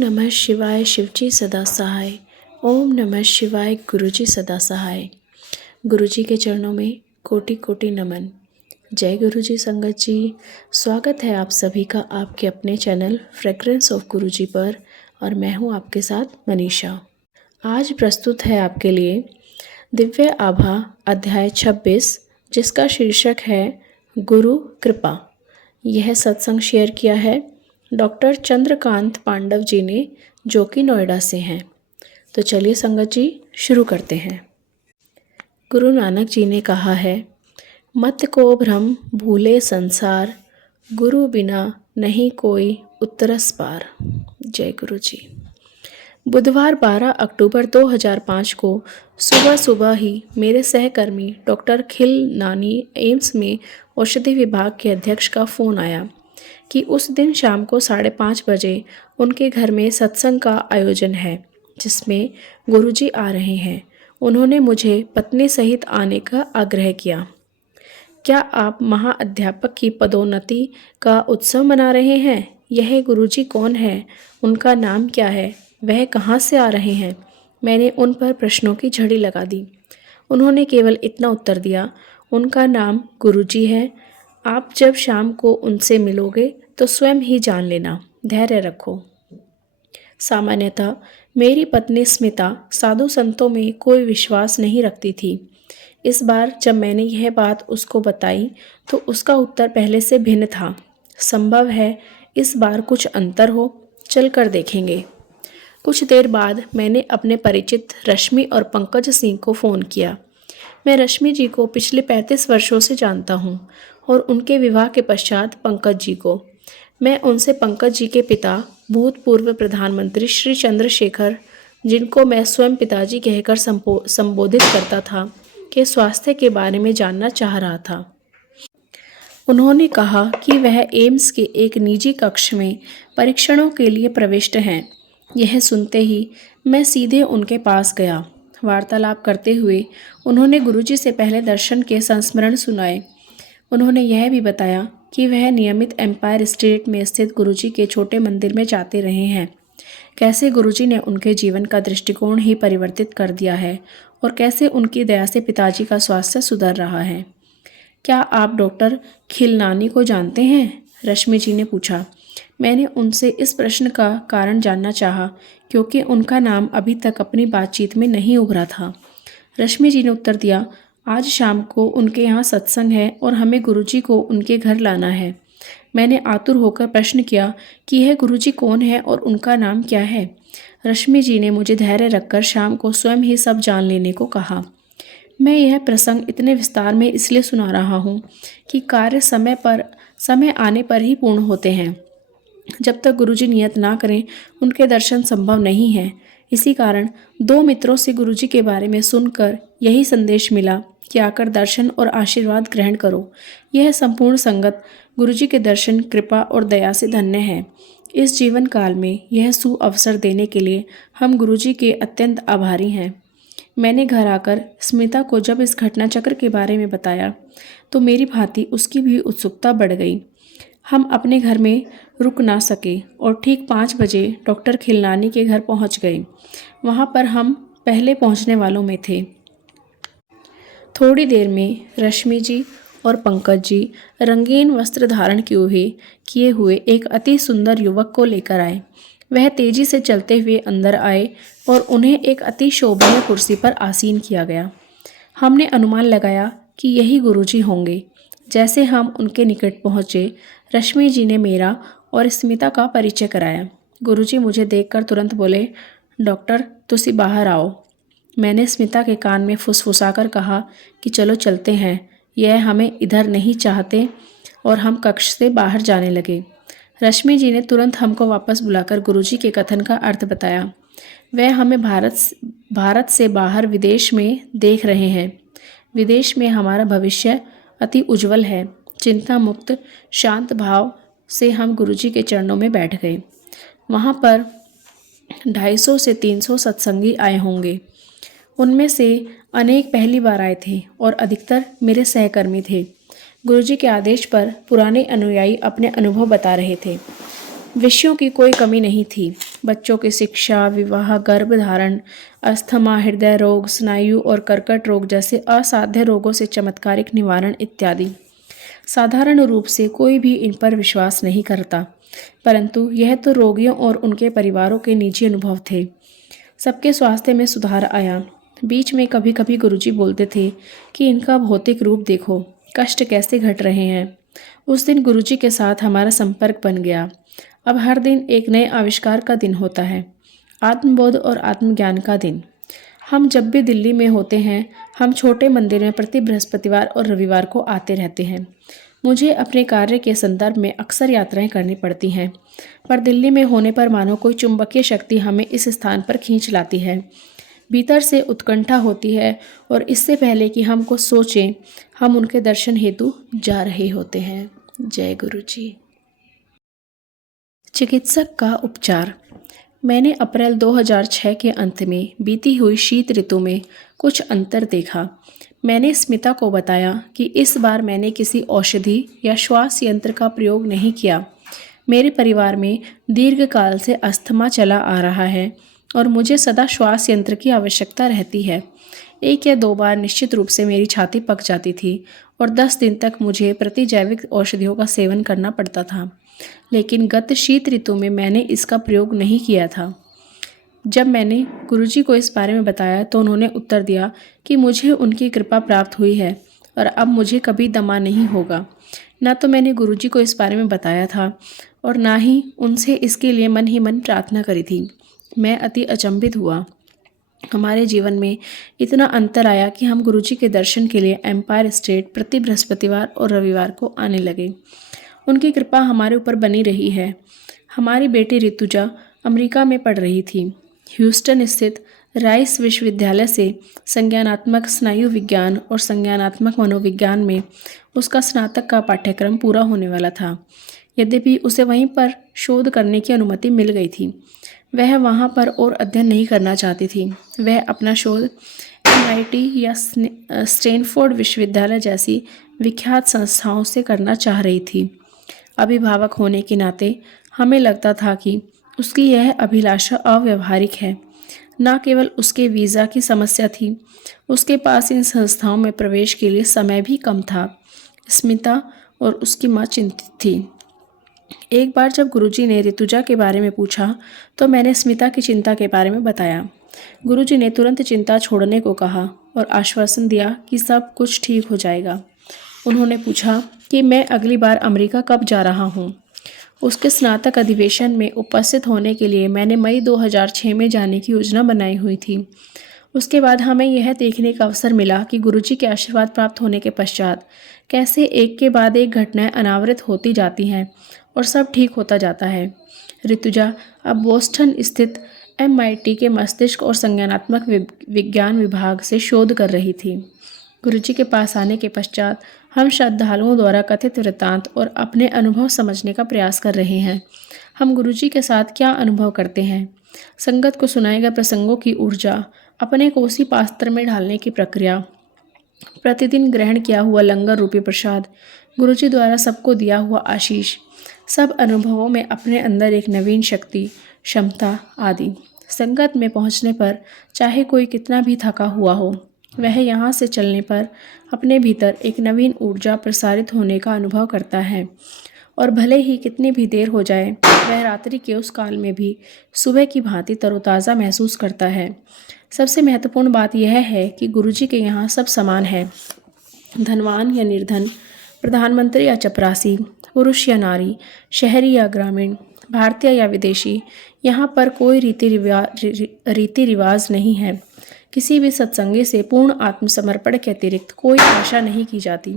नमः शिवाय शिवजी सदा सहाय। ओम नमः शिवाय गुरुजी सदा सहाय। गुरुजी के चरणों में कोटि कोटि नमन। जय गुरुजी संगत जी। स्वागत है आप सभी का आपके अपने चैनल फ्रेग्रेंस ऑफ गुरुजी पर, और मैं हूँ आपके साथ मनीषा। आज प्रस्तुत है आपके लिए दिव्य आभा अध्याय 26, जिसका शीर्षक है गुरु कृपा। यह सत्संग शेयर किया है डॉक्टर चंद्रकांत पांडव जी ने, जो कि नोएडा से हैं। तो चलिए संगत जी शुरू करते हैं। गुरु नानक जी ने कहा है, मत को भ्रम भूले संसार, गुरु बिना नहीं कोई उत्तरस पार। जय गुरु जी। बुधवार 12 अक्टूबर 2005 को सुबह सुबह ही मेरे सहकर्मी डॉक्टर खिल नानी एम्स में औषधि विभाग के अध्यक्ष का फ़ोन आया कि उस दिन शाम को 5:30 बजे उनके घर में सत्संग का आयोजन है, जिसमें गुरुजी आ रहे हैं। उन्होंने मुझे पत्नी सहित आने का आग्रह किया। क्या आप महाअध्यापक की पदोन्नति का उत्सव मना रहे हैं? यह गुरुजी कौन है? उनका नाम क्या है? वह कहाँ से आ रहे हैं? मैंने उन पर प्रश्नों की झड़ी लगा दी। उन्होंने केवल इतना उत्तर दिया, उनका नाम गुरुजी है। आप जब शाम को उनसे मिलोगे तो स्वयं ही जान लेना। धैर्य रखो। सामान्यतः मेरी पत्नी स्मिता साधु संतों में कोई विश्वास नहीं रखती थी। इस बार जब मैंने यह बात उसको बताई तो उसका उत्तर पहले से भिन्न था। संभव है इस बार कुछ अंतर हो, चलकर देखेंगे। कुछ देर बाद मैंने अपने परिचित रश्मि और पंकज सिंह को फ़ोन किया। मैं रश्मि जी को पिछले 35 वर्षों से जानता हूँ और उनके विवाह के पश्चात पंकज जी को। मैं उनसे पंकज जी के पिता भूतपूर्व प्रधानमंत्री श्री चंद्रशेखर, जिनको मैं स्वयं पिताजी कहकर संबोधित करता था, के स्वास्थ्य के बारे में जानना चाह रहा था। उन्होंने कहा कि वह एम्स के एक निजी कक्ष में परीक्षणों के लिए प्रविष्ट हैं। यह सुनते ही मैं सीधे उनके पास गया। वार्तालाप करते हुए उन्होंने गुरुजी से पहले दर्शन के संस्मरण सुनाए। उन्होंने यह भी बताया कि वह नियमित एम्पायर स्टेट में स्थित गुरुजी के छोटे मंदिर में जाते रहे हैं। कैसे गुरुजी ने उनके जीवन का दृष्टिकोण ही परिवर्तित कर दिया है और कैसे उनकी दया से पिताजी का स्वास्थ्य सुधर रहा है। क्या आप डॉक्टर खिलनानी को जानते हैं? रश्मि जी ने पूछा। मैंने उनसे इस प्रश्न का कारण जानना चाहा, क्योंकि उनका नाम अभी तक अपनी बातचीत में नहीं उभरा था। रश्मि जी ने उत्तर दिया, आज शाम को उनके यहाँ सत्संग है और हमें गुरुजी को उनके घर लाना है। मैंने आतुर होकर प्रश्न किया कि यह गुरुजी कौन है और उनका नाम क्या है। रश्मि जी ने मुझे धैर्य रखकर शाम को स्वयं ही सब जान लेने को कहा। मैं यह प्रसंग इतने विस्तार में इसलिए सुना रहा हूँ कि कार्य समय आने पर ही पूर्ण होते हैं। जब तक गुरुजी नियत ना करें उनके दर्शन संभव नहीं है। इसी कारण 2 मित्रों से गुरुजी के बारे में सुनकर यही संदेश मिला कि आकर दर्शन और आशीर्वाद ग्रहण करो। यह संपूर्ण संगत गुरुजी के दर्शन, कृपा और दया से धन्य है। इस जीवन काल में यह सुअवसर देने के लिए हम गुरुजी के अत्यंत आभारी हैं। मैंने घर आकर स्मिता को जब इस घटना चक्र के बारे में बताया तो मेरी भांति उसकी भी उत्सुकता बढ़ गई। हम अपने घर में रुक ना सके और ठीक 5 बजे डॉक्टर खिलनानी के घर पहुंच गए। वहां पर हम पहले पहुंचने वालों में थे। थोड़ी देर में रश्मि जी और पंकज जी रंगीन वस्त्र धारण किए हुए एक अति सुंदर युवक को लेकर आए। वह तेजी से चलते हुए अंदर आए और उन्हें एक अति शोभनीय कुर्सी पर आसीन किया गया। हमने अनुमान लगाया कि यही गुरुजी होंगे। जैसे हम उनके निकट पहुँचे, रश्मि जी ने मेरा और स्मिता का परिचय कराया। गुरुजी मुझे देखकर तुरंत बोले, डॉक्टर तुसी बाहर आओ। मैंने स्मिता के कान में फुसफुसाकर कहा कि चलो चलते हैं, यह हमें इधर नहीं चाहते, और हम कक्ष से बाहर जाने लगे। रश्मि जी ने तुरंत हमको वापस बुलाकर गुरुजी के कथन का अर्थ बताया। वह हमें भारत से बाहर विदेश में देख रहे हैं। विदेश में हमारा भविष्य अति उज्जवल है। चिंता मुक्त शांत भाव से हम गुरुजी के चरणों में बैठ गए। वहाँ पर 250 से 300 सत्संगी आए होंगे। उनमें से अनेक पहली बार आए थे और अधिकतर मेरे सहकर्मी थे। गुरुजी के आदेश पर पुराने अनुयायी अपने अनुभव बता रहे थे। विषयों की कोई कमी नहीं थी। बच्चों की शिक्षा, विवाह, गर्भधारण, अस्थमा, हृदय रोग, स्नायु और कर्कट रोग जैसे असाध्य रोगों से चमत्कारिक निवारण इत्यादि। साधारण रूप से कोई भी इन पर विश्वास नहीं करता, परंतु यह तो रोगियों और उनके परिवारों के निजी अनुभव थे। सबके स्वास्थ्य में सुधार आया। बीच में कभी कभी गुरुजी बोलते थे कि इनका भौतिक रूप देखो, कष्ट कैसे घट रहे हैं। उस दिन गुरुजी के साथ हमारा संपर्क बन गया। अब हर दिन एक नए आविष्कार का दिन होता है, आत्मबोध और आत्मज्ञान का दिन। हम जब भी दिल्ली में होते हैं, हम छोटे मंदिर में प्रति बृहस्पतिवार और रविवार को आते रहते हैं। मुझे अपने कार्य के संदर्भ में अक्सर यात्राएं करनी पड़ती हैं, पर दिल्ली में होने पर मानो कोई चुंबकीय शक्ति हमें इस स्थान पर खींच लाती है। भीतर से उत्कंठा होती है और इससे पहले कि हम कुछ सोचें, हम उनके दर्शन हेतु जा रहे होते हैं। जय गुरु जी। चिकित्सक का उपचार। मैंने अप्रैल 2006 के अंत में बीती हुई शीत ऋतु में कुछ अंतर देखा। मैंने स्मिता को बताया कि इस बार मैंने किसी औषधि या श्वास यंत्र का प्रयोग नहीं किया। मेरे परिवार में दीर्घकाल से अस्थमा चला आ रहा है और मुझे सदा श्वास यंत्र की आवश्यकता रहती है। 1 या 2 बार निश्चित रूप से मेरी छाती पक जाती थी और 10 दिन तक मुझे प्रतिजैविक औषधियों का सेवन करना पड़ता था, लेकिन गत शीत ऋतु में मैंने इसका प्रयोग नहीं किया था। जब मैंने गुरुजी को इस बारे में बताया तो उन्होंने उत्तर दिया कि मुझे उनकी कृपा प्राप्त हुई है और अब मुझे कभी दमा नहीं होगा। न तो मैंने गुरुजी को इस बारे में बताया था और ना ही उनसे इसके लिए मन ही मन प्रार्थना करी थी। मैं अति अचंभित हुआ। हमारे जीवन में इतना अंतर आया कि हम गुरुजी के दर्शन के लिए एम्पायर स्टेट प्रति बृहस्पतिवार और रविवार को आने लगे। उनकी कृपा हमारे ऊपर बनी रही है। हमारी बेटी ऋतुजा अमेरिका में पढ़ रही थी। ह्यूस्टन स्थित राइस विश्वविद्यालय से संज्ञानात्मक स्नायु विज्ञान और संज्ञानात्मक मनोविज्ञान में उसका स्नातक का पाठ्यक्रम पूरा होने वाला था। यद्यपि उसे वहीं पर शोध करने की अनुमति मिल गई थी, वह वहां पर और अध्ययन नहीं करना चाहती थी। वह अपना शोध MIT या स्टैनफोर्ड विश्वविद्यालय जैसी विख्यात संस्थाओं से करना चाह रही थी। अभिभावक होने के नाते हमें लगता था कि उसकी यह अभिलाषा अव्यावहारिक है। न केवल उसके वीज़ा की समस्या थी, उसके पास इन संस्थाओं में प्रवेश के लिए समय भी कम था। स्मिता और उसकी माँ चिंतित थी। एक बार जब गुरुजी ने ऋतुजा के बारे में पूछा तो मैंने स्मिता की चिंता के बारे में बताया। गुरुजी ने तुरंत चिंता छोड़ने को कहा और आश्वासन दिया कि सब कुछ ठीक हो जाएगा। उन्होंने पूछा कि मैं अगली बार अमेरिका कब जा रहा हूँ। उसके स्नातक अधिवेशन में उपस्थित होने के लिए मैंने मई 2006 में जाने की योजना बनाई हुई थी। उसके बाद हमें यह देखने का अवसर मिला कि गुरुजी के आशीर्वाद प्राप्त होने के पश्चात कैसे एक के बाद एक घटनाएं अनावृत होती जाती हैं और सब ठीक होता जाता है। ऋतुजा अब बोस्टन स्थित MIT के मस्तिष्क और संज्ञानात्मक विज्ञान विभाग से शोध कर रही थी। गुरुजी के पास आने के पश्चात हम श्रद्धालुओं द्वारा कथित वृत्तांत और अपने अनुभव समझने का प्रयास कर रहे हैं। हम गुरुजी के साथ क्या अनुभव करते हैं, संगत को सुनाए गए प्रसंगों की ऊर्जा, अपने को उसी पात्र में ढालने की प्रक्रिया, प्रतिदिन ग्रहण किया हुआ लंगर रूपी प्रसाद, गुरुजी द्वारा सबको दिया हुआ आशीष, सब अनुभवों में अपने अंदर एक नवीन शक्ति, क्षमता आदि। संगत में पहुंचने पर चाहे कोई कितना भी थका हुआ हो, वह यहाँ से चलने पर अपने भीतर एक नवीन ऊर्जा प्रसारित होने का अनुभव करता है और भले ही कितनी भी देर हो जाए, वह रात्रि के उस काल में भी सुबह की भांति तरोताज़ा महसूस करता है। सबसे महत्वपूर्ण बात यह है कि गुरुजी के यहाँ सब समान है। धनवान या निर्धन, प्रधानमंत्री या चपरासी, पुरुष या नारी, शहरी या ग्रामीण, भारतीय या विदेशी, यहाँ पर कोई रीति रिवाज नहीं है। किसी भी सत्संगी से पूर्ण आत्मसमर्पण के अतिरिक्त कोई आशा नहीं की जाती।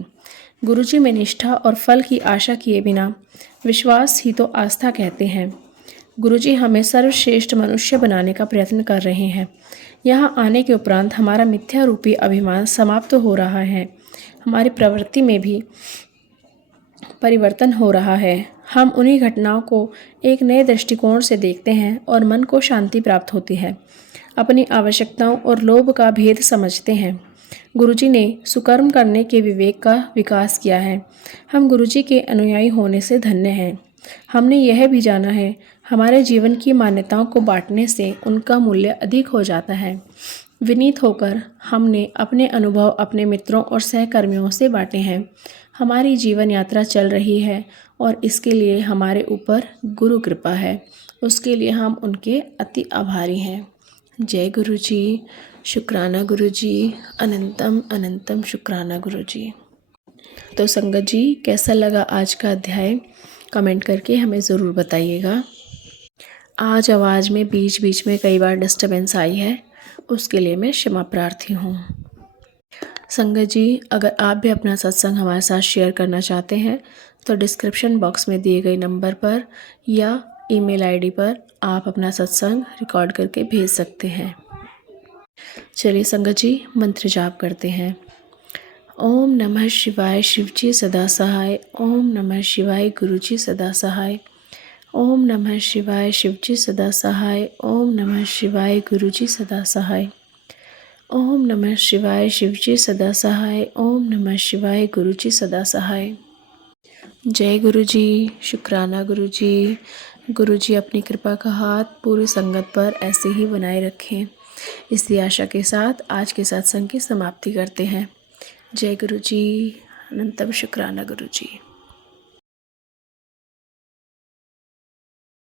गुरुजी में निष्ठा और फल की आशा किए बिना विश्वास ही तो आस्था कहते हैं। गुरुजी हमें सर्वश्रेष्ठ मनुष्य बनाने का प्रयत्न कर रहे हैं। यहाँ आने के उपरांत हमारा मिथ्या रूपी अभिमान समाप्त हो रहा है। हमारी प्रवृत्ति में भी परिवर्तन हो रहा है। हम उन्हीं घटनाओं को एक नए दृष्टिकोण से देखते हैं और मन को शांति प्राप्त होती है। अपनी आवश्यकताओं और लोभ का भेद समझते हैं। गुरुजी ने सुकर्म करने के विवेक का विकास किया है। हम गुरुजी के अनुयायी होने से धन्य हैं। हमने यह भी जाना है, हमारे जीवन की मान्यताओं को बांटने से उनका मूल्य अधिक हो जाता है। विनीत होकर हमने अपने अनुभव अपने मित्रों और सहकर्मियों से बांटे हैं। हमारी जीवन यात्रा चल रही है और इसके लिए हमारे ऊपर गुरु कृपा है। उसके लिए हम उनके अति आभारी हैं। जय गुरु जी, शुक्राना गुरु जी, अनंतम अनंतम शुक्राना गुरु जी। तो संगत जी, कैसा लगा आज का अध्याय? कमेंट करके हमें ज़रूर बताइएगा। आज आवाज़ में बीच बीच में कई बार डिस्टर्बेंस आई है, उसके लिए मैं क्षमा प्रार्थी हूँ। संगत जी, अगर आप भी अपना सत्संग हमारे साथ शेयर करना चाहते हैं तो डिस्क्रिप्शन बॉक्स में दिए गए नंबर पर या ईमेल आईडी पर आप अपना सत्संग रिकॉर्ड करके भेज सकते हैं। चलिए संगत जी, मंत्र जाप करते हैं। ओम नमः शिवाय, शिवजी सदा सहाय। ओम नमः शिवाय, गुरुजी सदा सहाय। ओम नमः शिवाय, शिवजी सदा सहाय। ओम नमः शिवाय, गुरुजी सदा सहाय। ओम नमः शिवाय, शिवजी सदा सहाय। ओम नमः शिवाय, गुरुजी सदा सहाय। जय गुरु जी, शुक्राना गुरु जी। गुरु जी अपनी कृपा का हाथ पूरी संगत पर ऐसे ही बनाए रखें। इसी आशा के साथ आज के सत्संग की समाप्ति करते हैं। जय गुरु जी, अनंतम शुक्राना गुरु जी।